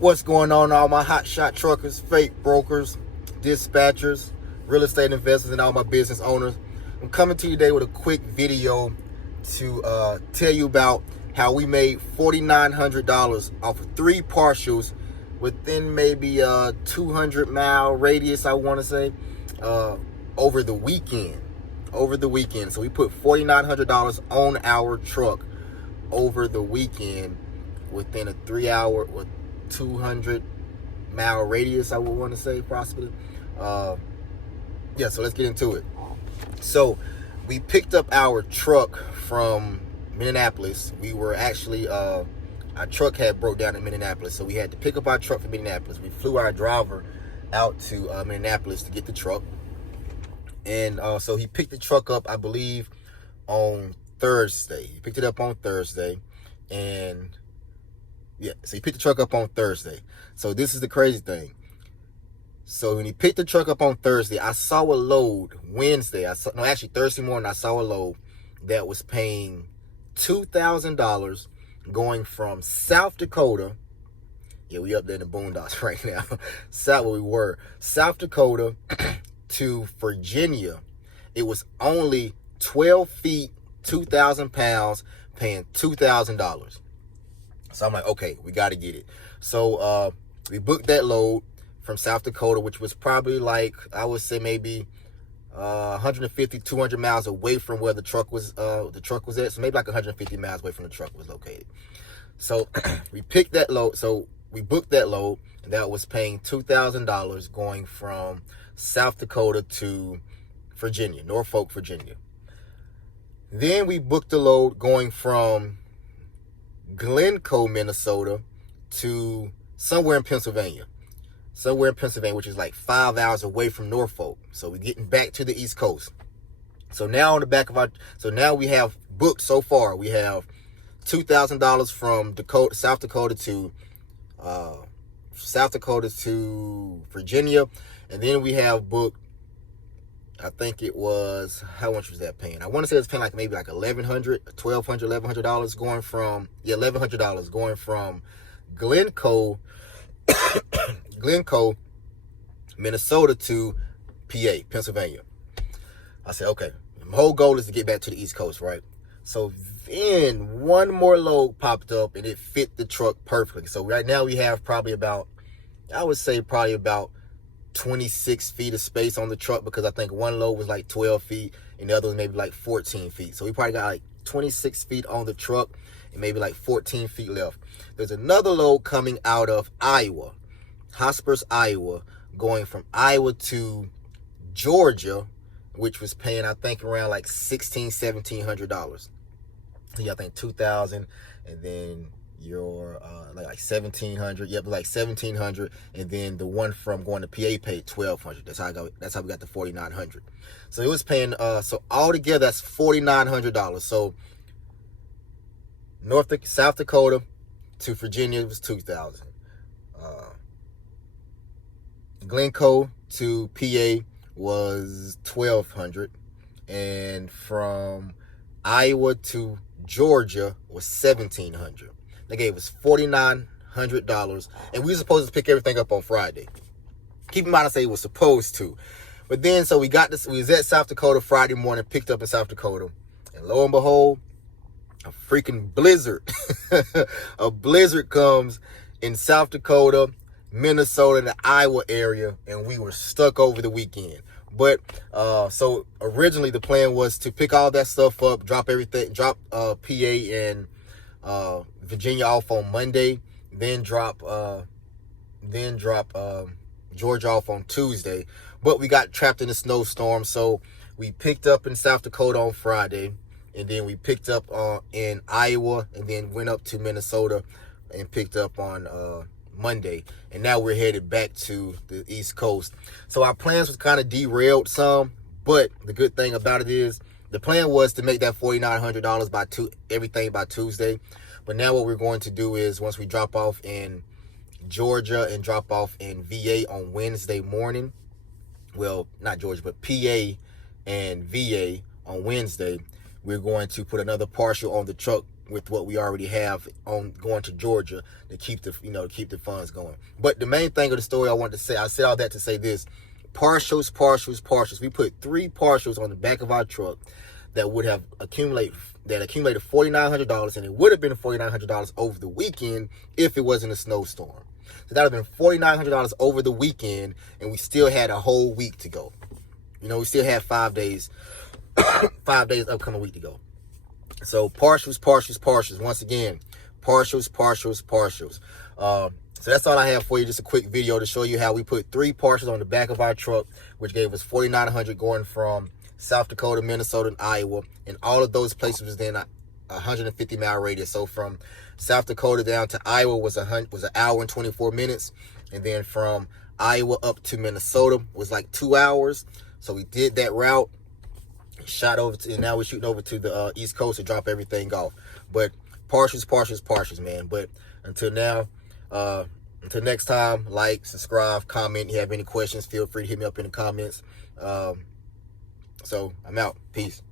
What's going on, all my hotshot truckers, fake brokers, dispatchers, real estate investors, and all my business owners? I'm coming to you today with a quick video to tell you about how we made $4,900 off of 3 partials within maybe a 200-mile radius, I want to say, over the weekend. So we put $4,900 on our truck over the weekend within a 3-hour or 200-mile radius, I would want to say, possibly. So let's get into it. So we picked up our truck from Minneapolis. We were actually our truck had broke down in Minneapolis, so we had to pick up our truck from Minneapolis. We flew our driver out to Minneapolis to get the truck, and so he picked the truck up, I believe, on Thursday. He picked it up on Thursday, and so he picked the truck up on Thursday. So this is the crazy thing. So when he picked the truck up on Thursday, I saw a load Wednesday. Thursday morning, I saw a load that was paying $2,000 going from South Dakota. Yeah, we up there in the boondocks right now. South Dakota to Virginia. It was only 12 feet, 2,000 pounds, paying $2,000. So I'm like, okay, we got to get it. So we booked that load from South Dakota, which was probably like, I would say maybe 150, 200 miles away from where the truck was at. So maybe like 150 miles away from the truck was located. So we picked that load. So we booked that load, and that was paying $2,000 going from South Dakota to Virginia, Norfolk, Virginia. Then we booked the load going from Glencoe, Minnesota to somewhere in Pennsylvania, which is like 5 hours away from Norfolk. So we're getting back to the East Coast. So now now we have booked so far. We have $2,000 from South Dakota to Virginia, and then we have booked, I think it was, how much was that paying? I want to say it's paying like maybe like $1,1100 going from Glencoe, Minnesota to PA, Pennsylvania. I said, okay, my whole goal is to get back to the East Coast, right? So then one more load popped up, and it fit the truck perfectly. So right now we have probably about 26 feet of space on the truck, because I think one load was like 12 feet and the other was maybe like 14 feet. So we probably got like 26 feet on the truck and maybe like 14 feet left. There's another load coming out of Iowa, Hospers, Iowa, going from Iowa to Georgia, which was paying, I think, around like $1,700. So yeah, I think 2,000, and then your like 1,700. Yep, like 1,700, and then the one from going to PA paid 1,200. That's how we got the 4,900. So it was paying. So altogether, that's $4,900. So South Dakota to Virginia was 2,000. Glencoe to PA was 1,200, and from Iowa to Georgia was 1,700. They gave us $4,900, and we were supposed to pick everything up on Friday. Keep in mind, I say it was supposed to, but then so we was at South Dakota Friday morning, picked up in South Dakota, and lo and behold, a freaking blizzard, a blizzard comes in South Dakota, Minnesota, and the Iowa area, and we were stuck over the weekend. But so originally the plan was to pick all that stuff up, drop PA and Virginia off on Monday, then drop Georgia off on Tuesday. But we got trapped in a snowstorm, so we picked up in South Dakota on Friday, and then we picked up in Iowa, and then went up to Minnesota and picked up on Monday, and now we're headed back to the East Coast. So our plans was kind of derailed some, but the good thing about it is the plan was to make that $4,900 everything by Tuesday. But now what we're going to do is, once we drop off in Georgia and drop off in VA on Wednesday morning, well, not Georgia, but PA and VA on Wednesday, we're going to put another partial on the truck with what we already have on going to Georgia to keep the, to keep the funds going. But the main thing of the story I wanted to say, I said all that to say this: partials. We put 3 partials on the back of our truck that would have accumulated $4,900, and it would have been $4,900 over the weekend if it wasn't a snowstorm. So that would have been $4,900 over the weekend, and we still had a whole week to go. We still had 5 days, 5 days upcoming week to go. So partials. Once again, partials. So that's all I have for you. Just a quick video to show you how we put 3 partials on the back of our truck, which gave us $4,900 going from South Dakota, Minnesota, and Iowa. And all of those places was then a 150-mile radius. So from South Dakota down to Iowa was an hour and 24 minutes. And then from Iowa up to Minnesota was like 2 hours. So we did that route, shot over to, and now we're shooting over to the East Coast to drop everything off. But partials, man. But until now, until next time, like, subscribe, comment. If you have any questions, feel free to hit me up in the comments. So I'm out. Peace.